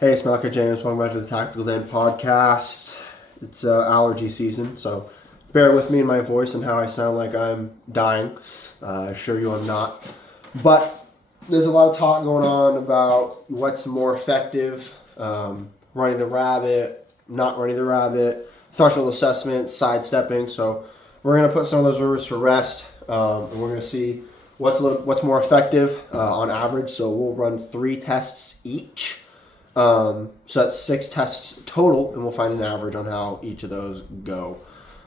Hey, it's Malcolm James. Welcome back to the Tactical Dan podcast. It's allergy season, so bear with me in my voice and how I sound like I'm dying. I assure you I'm not. But there's a lot of talk going on about what's more effective, running the rabbit, not running the rabbit, threshold assessment, sidestepping. So we're going to put some of those rumors to rest, and we're going to see what's more effective on average. So we'll run 3 tests each. So that's 6 tests total, and we'll find an average on how each of those go.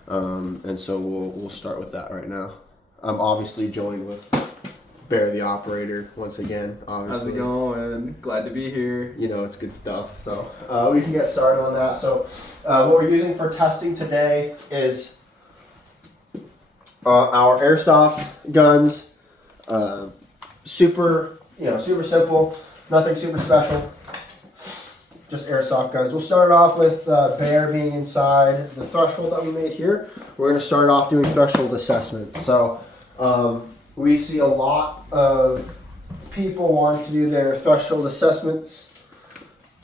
And so we'll start with that right now. I'm obviously joined with BearTheOperator once again. Obviously. How's it going? Glad to be here. You know, it's good stuff. So we can get started on that. So what we're using for testing today is our airsoft guns. Super simple, nothing super special. Just airsoft guns. We'll start off with Bear being inside the threshold that we made here. We're going to start off doing threshold assessments. So we see a lot of people wanting to do their threshold assessments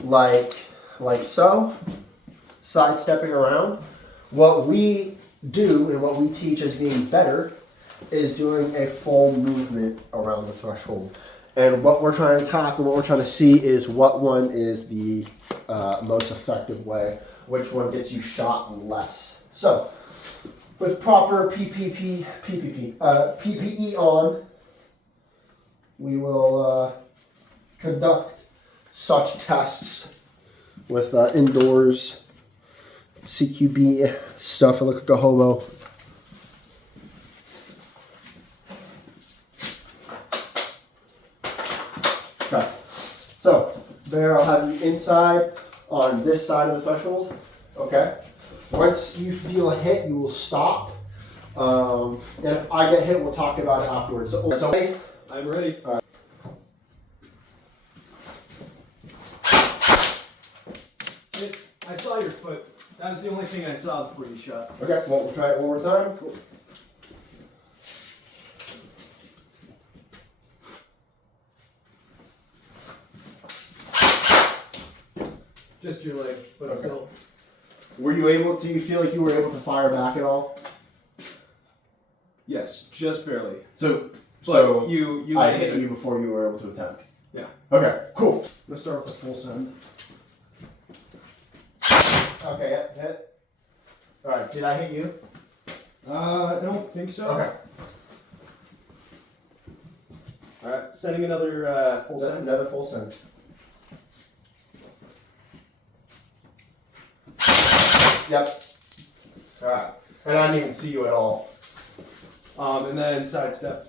like so, sidestepping around. What we do and what we teach as being better is doing a full movement around the threshold. And what we're trying to tackle, what we're trying to see is what one is the most effective way, which one gets you shot less. So, with proper PPE on, we will conduct such tests with indoors CQB stuff. I look like a hobo. Okay. So, Bear, I'll have you inside on this side of the threshold. Okay. Once you feel a hit, you will stop. And if I get hit, we'll talk about it afterwards. So I'm ready. All right. I saw your foot. That was the only thing I saw before you shot. Okay. Well, we'll try it one more time. Cool. Just your leg, but Okay. still. Do you feel like you were able to fire back at all? Yes, just barely. So You I hit you before you were able to attempt. Yeah. Okay, cool. Let's start with the full send. Okay, yeah, hit. Alright, did I hit you? I don't think so. Okay. Alright, sending another full send. Another full send. Yep. Alright. And I didn't even see you at all. And then sidestep.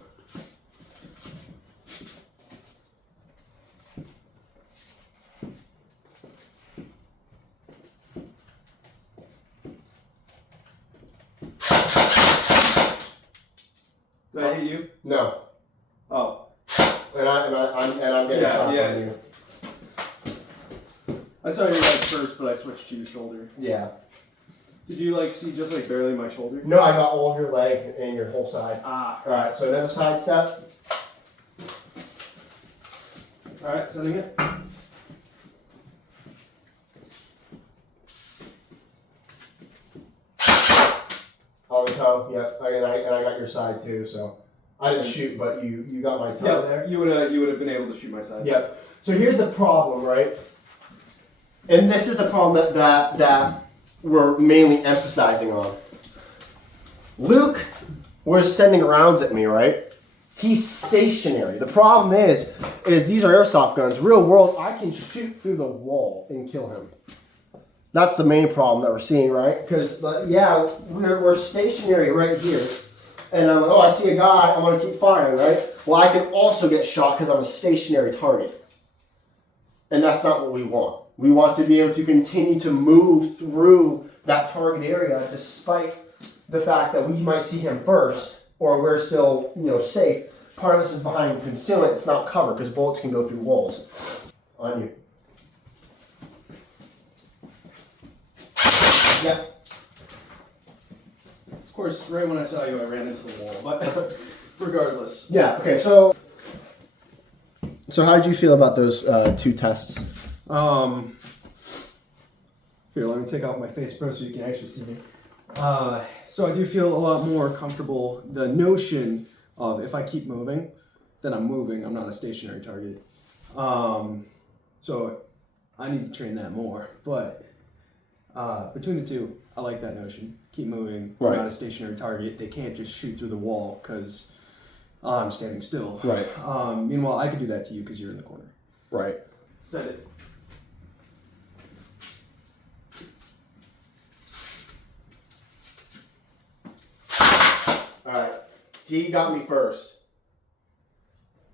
Did I hit you? No. Oh. And I'm getting shots on you. I saw your leg first, but I switched to your shoulder. Yeah. Did you see just barely my shoulder? No, I got all of your leg and your whole side. Ah. Alright, so another side step. Alright, sending it. On the toe, yep. And I got your side too, so I didn't shoot, but you got my toe there. You would have been able to shoot my side. Yep. So here's the problem, right? And this is the problem that we're mainly emphasizing on. Luke was sending rounds at me, right? He's stationary. The problem is these are airsoft guns. Real world, I can shoot through the wall and kill him. That's the main problem that we're seeing, right? Because, yeah, we're stationary right here. And I'm like, oh, I see a guy. I want to keep firing, right? Well, I can also get shot because I'm a stationary target. And that's not what we want. We want to be able to continue to move through that target area despite the fact that we might see him first or we're still, safe. Part of this is behind concealment. It's not cover because bullets can go through walls. On you. Yep. Of course, right when I saw you, I ran into the wall. But regardless. Yeah. Okay. So how did you feel about those 2 tests? Here, let me take off my face first so you can actually see me. So I do feel a lot more comfortable. The notion of if I keep moving, then I'm moving. I'm not a stationary target. So I need to train that more. But between the two, I like that notion. Keep moving. Right. I'm not a stationary target. They can't just shoot through the wall because I'm standing still. Right. Meanwhile, I could do that to you because you're in the corner. Right. Set it. All right. He got me first.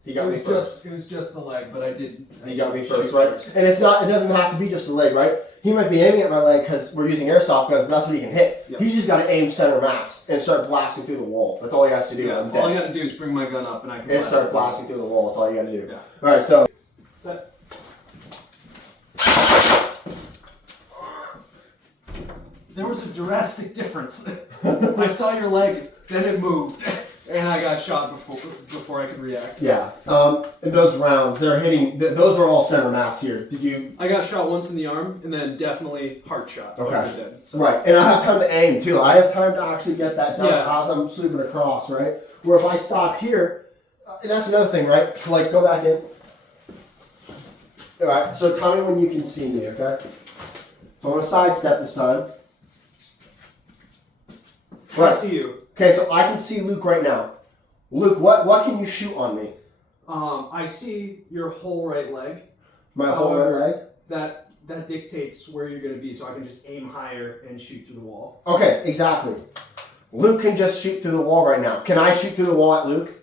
He got me first. It was just the leg, but I did. He got me first, right? And it's not. It doesn't have to be just the leg, right? He might be aiming at my leg because we're using airsoft guns. And that's what he can hit. Yep. He's just got to aim center mass and start blasting through the wall. That's all he has to do. Yeah. I'm All dead. you got to do is bring my gun up, and I can. And start blasting through the wall. That's all you got to do. Yeah. All right. So. Set. There was a drastic difference. I saw your leg, then it moved, and I got shot before I could react. Yeah. And those rounds, they're hitting. Those were all center mass here. Did you? I got shot once in the arm, and then definitely heart shot. Okay. I was dead, so. Right. And I have time to aim too. I have time to actually get that done Yeah. as I'm sweeping across. Right. Where if I stop here, and that's another thing, right? Like go back in. All right. So tell me when you can see me. Okay. So I'm gonna sidestep this time. I see you. Okay, so I can see Luke right now. Luke, what can you shoot on me? I see your whole right leg. My whole right leg? That dictates where you're going to be, so I can just aim higher and shoot through the wall. Okay, exactly. Luke can just shoot through the wall right now. Can I shoot through the wall at Luke?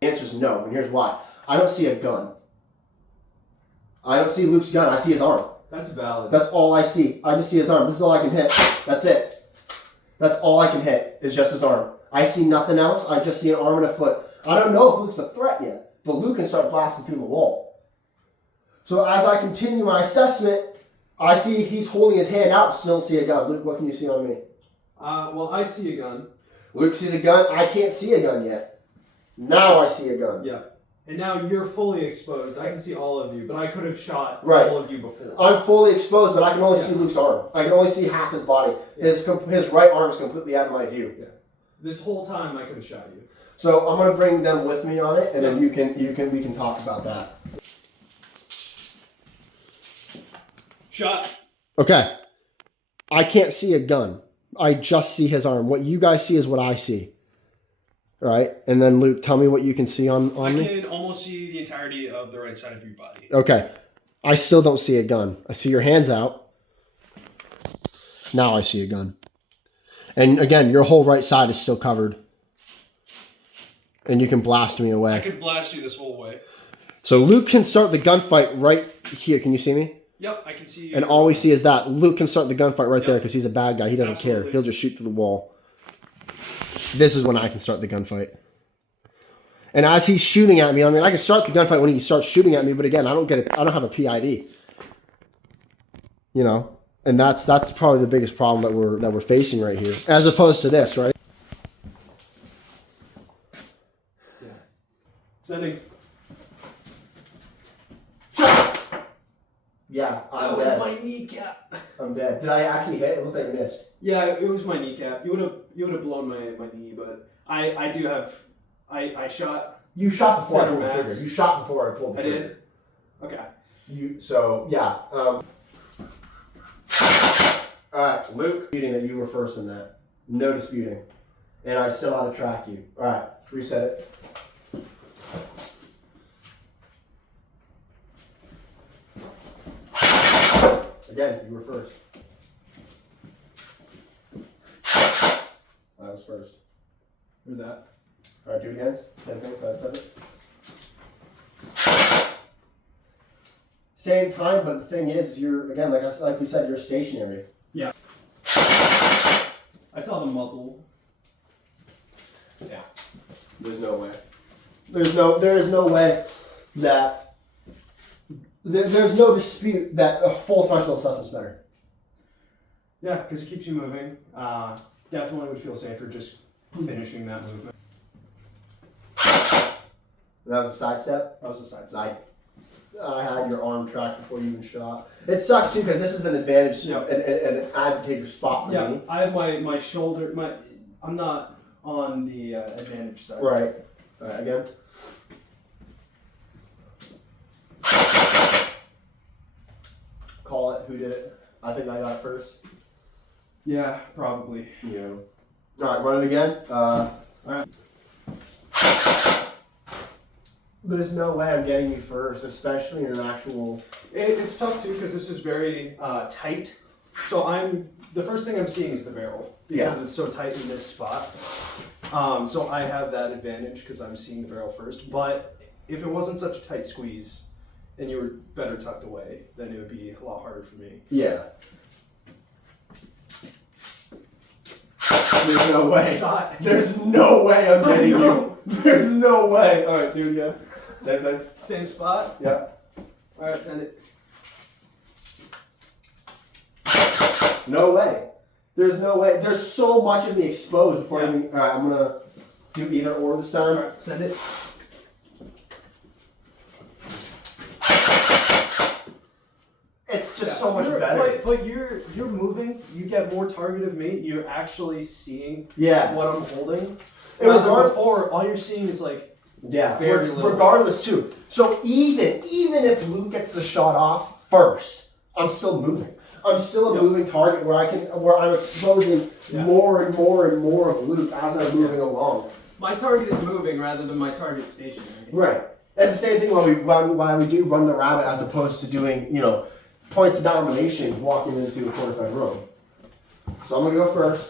The answer is no, and here's why. I don't see a gun. I don't see Luke's gun. I see his arm. That's valid. That's all I see. I just see his arm. This is all I can hit. That's it. That's all I can hit is just his arm. I see nothing else. I just see an arm and a foot. I don't know if Luke's a threat yet, but Luke can start blasting through the wall. So as I continue my assessment, I see he's holding his hand out, still don't see a gun. Luke, what can you see on me? Well, I see a gun. Luke sees a gun. I can't see a gun yet. Now I see a gun. Yeah. And now you're fully exposed. I can see all of you, but I could have shot Right. all of you before. I'm fully exposed, but I can only see Luke's arm. I can only see half his body. His right arm is completely out of my view. Yeah. This whole time I could have shot you. So I'm gonna bring them with me on it, and then we can talk about that. Shot. Okay. I can't see a gun. I just see his arm. What you guys see is what I see. All right? And then Luke, tell me what you can see on me. I can almost see the entirety of the right side of your body. Okay. I still don't see a gun. I see your hands out. Now I see a gun. And again, your whole right side is still covered. And you can blast me away. I could blast you this whole way. So Luke can start the gunfight right here. Can you see me? Yep, I can see you. And all we see is that. Luke can start the gunfight right there Yep. because he's a bad guy. He doesn't care. Absolutely. He'll just shoot through the wall. This is when I can start the gunfight. And as he's shooting at me, I mean, I can start the gunfight when he starts shooting at me, but again, I don't have a PID. You know? And that's probably the biggest problem that we're facing right here. As opposed to this, right? Yeah. Sending. Yeah, I'm That dead. was my kneecap. I'm dead. Did I actually hit? It looked like I missed. Yeah, it was my kneecap. You would have blown my knee, but I do have I shot. You shot before I Center pulled the trigger. mass. You shot before I pulled the I trigger. did. Okay. Alright, Luke, disputing that you were first in that. No disputing. And I still had to track you. Alright, reset it. Again, you were first. I was first. Heard that. Alright, do it again. 10 things, I said it. Same time, but the thing is you're, again, like we said, you're stationary. Yeah. I saw the muzzle. Yeah. There's no way. There is no way that there's no dispute that a full functional assessment's better. Yeah, because it keeps you moving. Definitely would feel safer just finishing that movement. That was a sidestep. That was a side step. I had your arm tracked before you even shot. It sucks too because this is an advantage, Yeah. an advantageous spot for me. I have my shoulder. I'm not on the advantage side. Right. All right. Again. Call it. Who did it? I think I got it first. Yeah, probably. Yeah. All right. Run it again. All right. There's no way I'm getting you first, especially in an actual. It's tough too because this is very tight. So the first thing I'm seeing is the barrel because it's so tight in this spot. So I have that advantage because I'm seeing the barrel first. But if it wasn't such a tight squeeze and you were better tucked away, then it would be a lot harder for me. Yeah. There's no way. Shot. There's no way I'm getting you. There's no way. All right, do it again. Same thing. Same spot? Yeah. All right, send it. No way. There's no way. There's so much of me exposed before I even. All right, I'm gonna do either or this time. All right, send it. It's just so much better. But you're moving. You get more target of me. You're actually seeing Yeah. what I'm holding. And Rather before, all you're seeing is like Yeah. very little. Regardless, too. So even if Luke gets the shot off first, I'm still moving. I'm still a moving target where I'm exposing more and more and more of Luke as I'm moving along. My target is moving rather than my target stationary. Right. That's the same thing why we do run the rabbit as opposed to doing, points of domination walking into a fortified room. So I'm going to go first.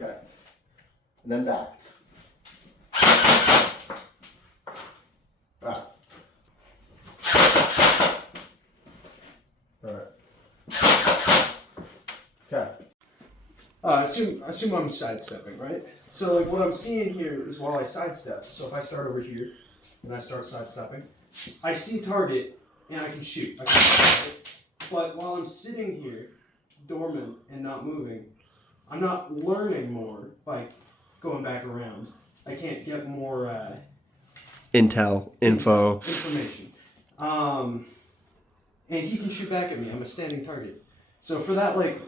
Okay. And then back. Alright. Alright. Okay. Assume I'm sidestepping, right? So like what I'm seeing here is while I sidestep. So if I start over here and I start sidestepping, I see target and I can shoot. But while I'm sitting here, dormant and not moving, I'm not learning more by going back around. I can't get more information. And he can shoot back at me. I'm a standing target. So for that like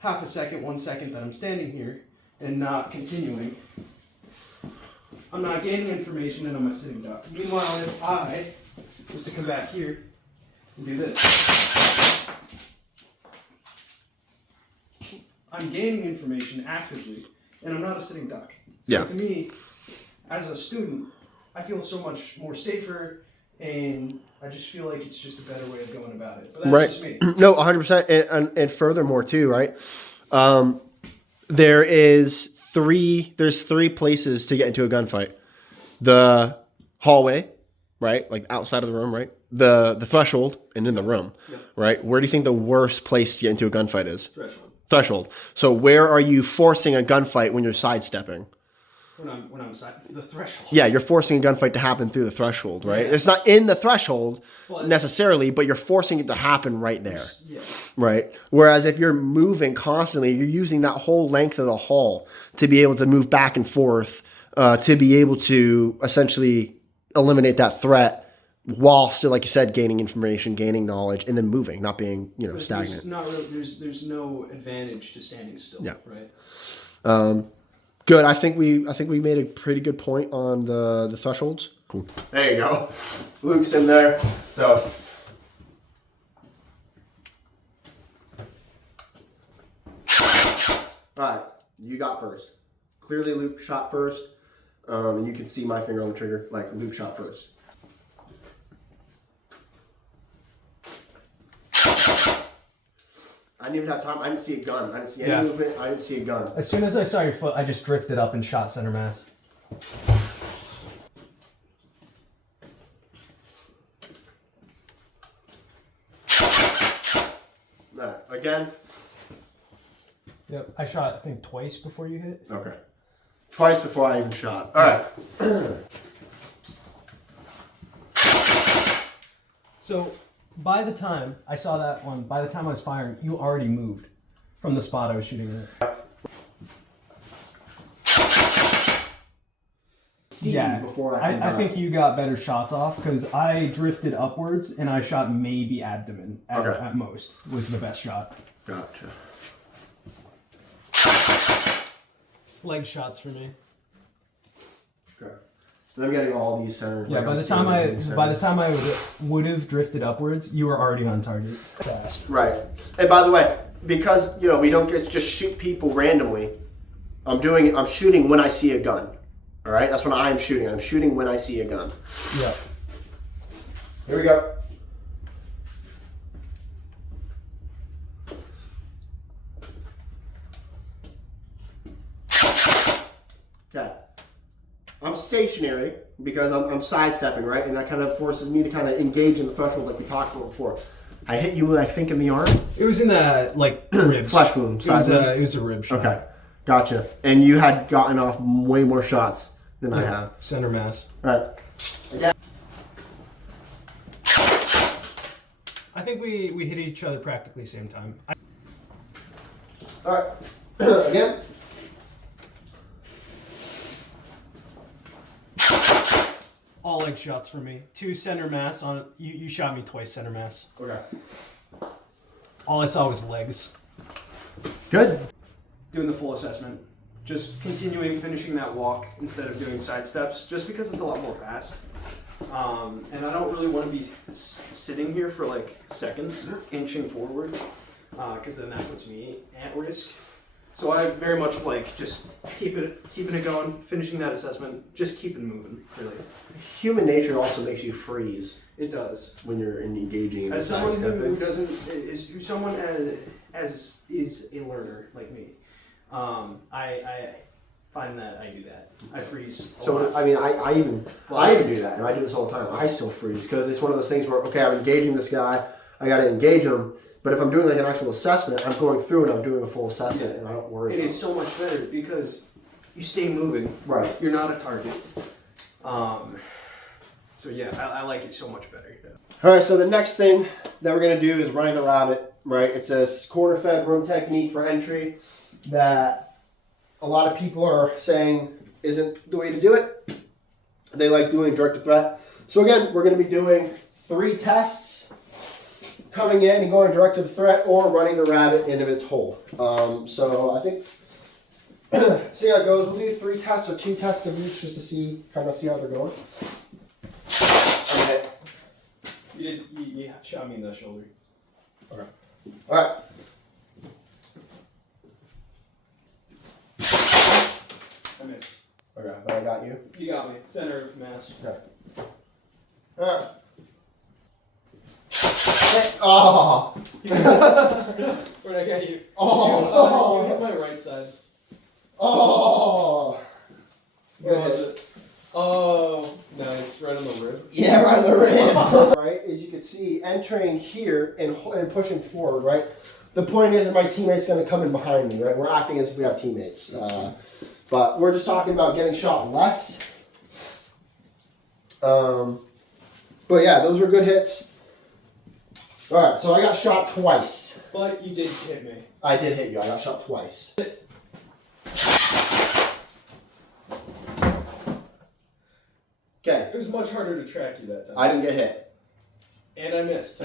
half a second, 1 second that I'm standing here and not continuing, I'm not gaining information and I'm a sitting duck. Meanwhile, if I was to come back here and do this, I'm gaining information actively and I'm not a sitting duck. So to me, as a student, I feel so much more safer and I just feel like it's just a better way of going about it. But that's just me. No, 100%. And furthermore, too, right? There's three places to get into a gunfight. The hallway, right? Like outside of the room, right? The threshold and in the room, right? Where do you think the worst place to get into a gunfight is? Threshold. So where are you forcing a gunfight when you're sidestepping? When I'm side, the threshold. Yeah, you're forcing a gunfight to happen through the threshold, right? Yeah. It's not in the threshold necessarily, but you're forcing it to happen right there, right? Whereas if you're moving constantly, you're using that whole length of the hall to be able to move back and forth, to be able to essentially eliminate that threat while still, like you said, gaining information, gaining knowledge, and then moving, not being stagnant. There's no advantage to standing still, right? Good. I think we made a pretty good point on the thresholds. Cool. There you go. Luke's in there. So all right, you got first. Clearly Luke shot first. And you can see my finger on the trigger, like Luke shot first. I didn't even have time. I didn't see a gun. I didn't see any movement. I didn't see a gun. As soon as I saw your foot, I just drifted up and shot center mass. No. Again? Yep. I shot, I think, twice before you hit. Okay. Twice before I even shot. All right. So by the time I saw that one, by the time I was firing, you already moved from the spot I was shooting at. see Yeah, before I think you got better shots off because I drifted upwards and I shot maybe abdomen at most was the best shot. Gotcha. Leg shots for me. Okay. So I'm getting all these centered. Yeah, by the time I would have drifted upwards, you were already on target. Fast. Right. And by the way, because we don't just shoot people randomly, I'm shooting when I see a gun. All right, that's when I'm shooting. I'm shooting when I see a gun. Yeah. Here we go. Okay. I'm stationary because I'm sidestepping, right? And that kind of forces me to kind of engage in the threshold like we talked about before. I hit you, I think, in the arm. It was in the ribs. Flesh wound. It was a rib shot. Okay, gotcha. And you had gotten off way more shots than I have. Center mass. All right. Again. I think we hit each other practically same time. All right. Again. All leg shots for me. 2 center mass on you shot me twice center mass. Okay. All I saw was legs. Good. Doing the full assessment. Just finishing that walk instead of doing side steps, just because it's a lot more fast. And I don't really want to be sitting here for like seconds, inching forward, because then that puts me at risk. So I very much like just keeping it going, finishing that assessment, just keep it moving, really. Human nature also makes you freeze It does. when you're engaging in As someone who sidestepping. doesn't, is someone as is a learner like me, I find that I do that. I freeze. So I mean, I even do that, and I do this all the time. I still freeze because it's one of those things where I'm engaging this guy, I got to engage him. But if I'm doing like an actual assessment, I'm going through and I'm doing a full assessment, and I don't worry. It is so much better because you stay moving. Right. You're not a target. So yeah, I like it so much better. All right. So the next thing that we're gonna do is running the rabbit. Right. It's a quarter-fed room technique for entry that a lot of people are saying isn't the way to do it. They like doing direct to threat. So again, we're gonna be doing 3 tests. Coming in and going direct to the threat, or running the rabbit into its hole. So I think, see how it goes. We'll do 3 tests or 2 tests of each just to kind of see how they're going. Okay. You shot me in the shoulder. Okay. All right. I missed. Okay, but I got you. You got me. Center of mass. Okay. All right. Oh! Where'd I get you? Oh! You hit my right side. Oh! Where was it? Oh, nice. Right on the rib. Yeah, right on the rib. Right, as you can see, entering here and pushing forward, right? The point is my teammate's going to come in behind me, right? We're acting as if we have teammates. But we're just talking about getting shot less. But yeah, those were good hits. Alright, so I got shot twice. But you did hit me. I did hit you. I got shot twice. Okay. It was much harder to track you that time. I didn't get hit. And I missed.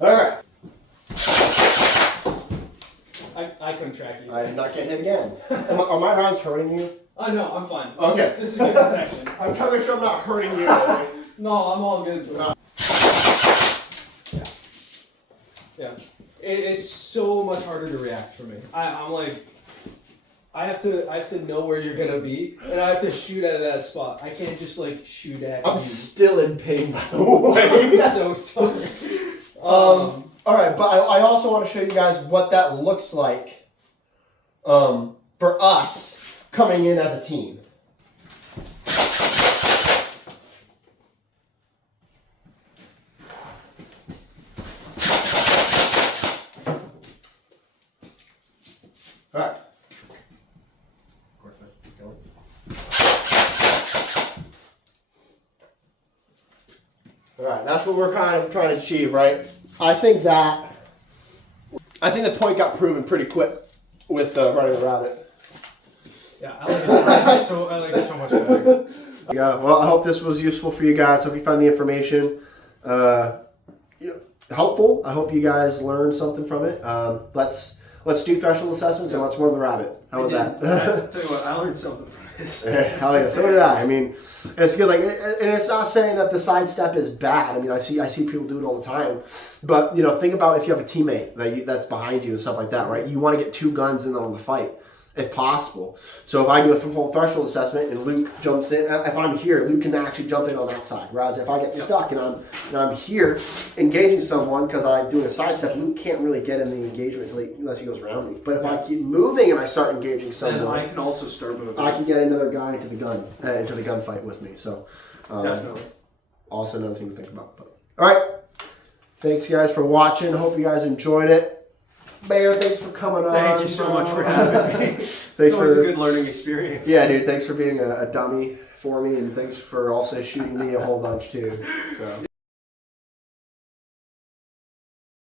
Alright. I couldn't track you. I did not get hit again. Are my rounds hurting you? Oh, no, I'm fine. Okay. This is good protection. I'm trying to make sure I'm not hurting you. No, I'm all good. Yeah. It's so much harder to react for me. I'm like, I have to know where you're gonna be, and I have to shoot at that spot. I can't just like shoot at I'm you. still in pain, by the way. I'm so sorry. All right, but I also want to show you guys what that looks like for us coming in as a team. All right. All right, that's what we're kind of trying to achieve, right? I think the point got proven pretty quick with running the rabbit. Yeah, I like it so much better. Yeah, well, I hope this was useful for you guys. Hope you found the information helpful. I hope you guys learned something from it. Let's do threshold assessments and let's warm the rabbit. How about that? I'll tell you what, I learned something from this. Hell yeah, so did I. I mean, it's good. Like, and it's not saying that the sidestep is bad. I mean, I see people do it all the time. But think about if you have a teammate that's behind you and stuff like that, right? You want to get 2 guns in on the fight, if possible. So if I do a full threshold assessment and Luke jumps in, if I'm here, Luke can actually jump in on that side. Whereas if I get stuck and I'm here engaging someone because I'm doing a sidestep, Luke can't really get in the engagement unless he goes around me. But if I keep moving and I start engaging someone, then I can also start moving. I can get another guy into the gunfight with me. So definitely. Also another thing to think about. But, all right, thanks guys for watching. Hope you guys enjoyed it. Bear, thanks for coming on. Thank you so much for having me. It's always a good learning experience. Yeah, dude. Thanks for being a dummy for me, and thanks for also shooting me a whole bunch too. So.